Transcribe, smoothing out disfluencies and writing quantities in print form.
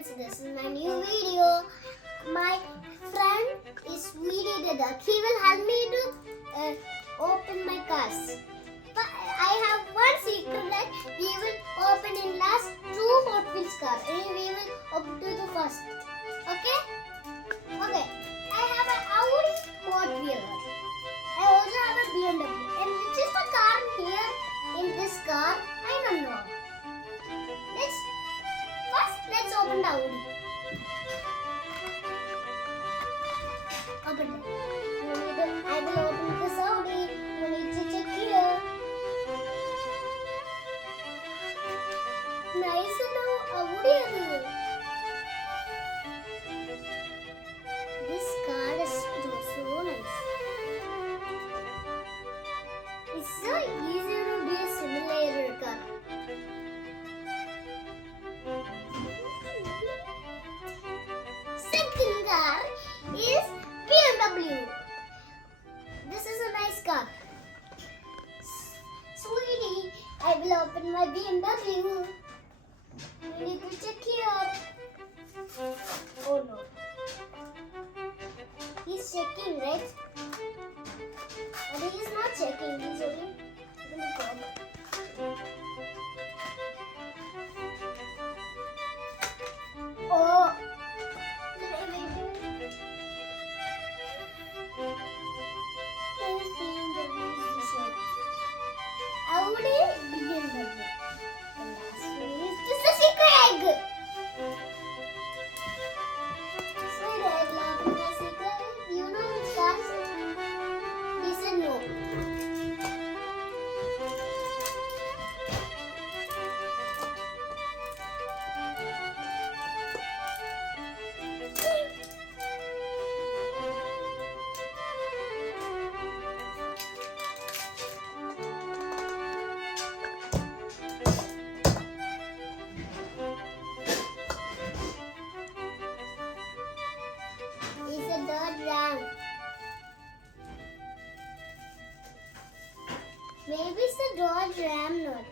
friends, this is my new video. My friend is Sweety The DUCK. He will help me to open my cars. But I have one secret that we will open in last 2 Hot Wheels cars. And we will open to the first. Okay? Okay. I have an Audi Hot Wheels. I also have a BMW. And which is the car here in this car? I don't know. Let's open the Audi. Open it. I will open this Audi. You need to check here. Nice Audi. This car is so nice. It's so easy to be a simulator car. Second car is BMW. This is a nice car. Sweetie, I will open my BMW. We need to check here. Oh no. He's checking, right? But he is not checking. He's only going to come. Oh. Audi BMW. The last one is just a secret egg. Sweet egg, love my secret. You know which car is it? He said no. It's a Dodge Ram. Maybe it's a Dodge Ram not.